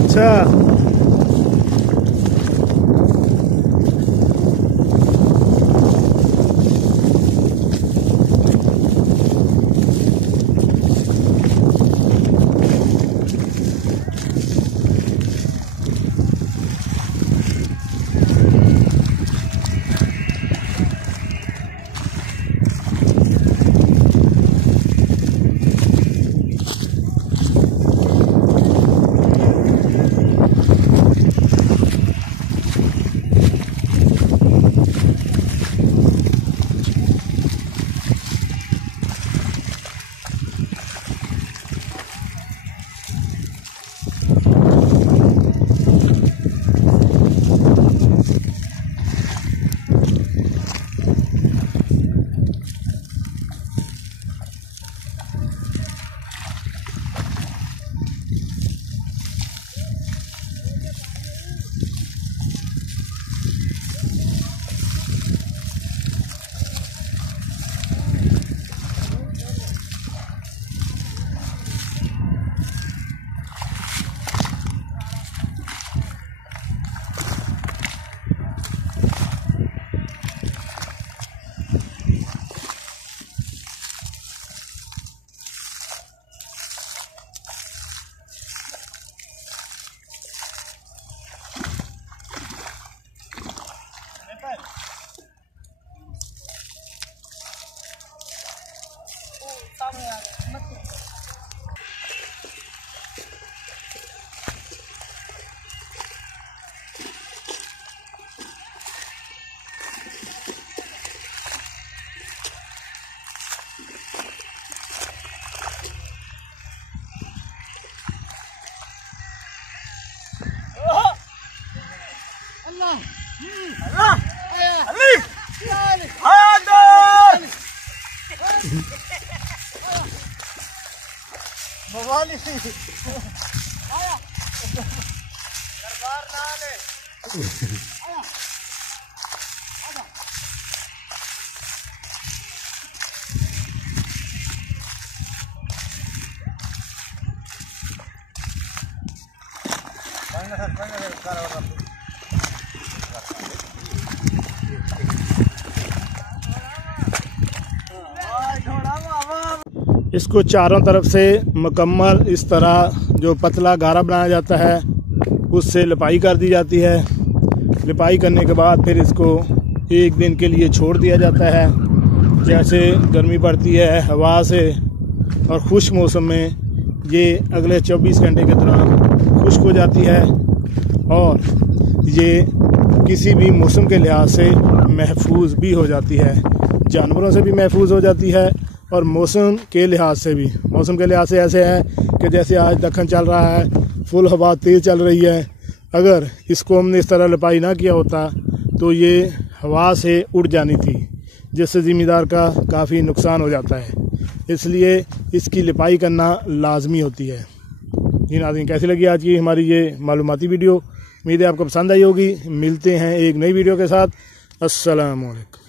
अच्छा इसको चारों तरफ से मुकम्मल इस तरह जो पतला गारा बनाया जाता है उससे लिपाई कर दी जाती है। लिपाई करने के बाद फिर इसको एक दिन के लिए छोड़ दिया जाता है। जैसे गर्मी पड़ती है हवा से और खुश्क मौसम में ये अगले 24 घंटे के दौरान खुश्क हो जाती है और ये किसी भी मौसम के लिहाज से महफूज भी हो जाती है, जानवरों से भी महफूज हो जाती है और मौसम के लिहाज से भी। मौसम के लिहाज से ऐसे है कि जैसे आज दखन चल रहा है, फुल हवा तेज़ चल रही है, अगर इसको हमने इस तरह लिपाई ना किया होता तो ये हवा से उड़ जानी थी, जिससे ज़िम्मेदार का काफ़ी नुकसान हो जाता है। इसलिए इसकी लिपाई करना लाजमी होती है। जी नाज़रीन, कैसी लगी आज की हमारी ये मालूमाती वीडियो? उम्मीद है आपको पसंद आई होगी। मिलते हैं एक नई वीडियो के साथ। अस्सलाम वालेकुम।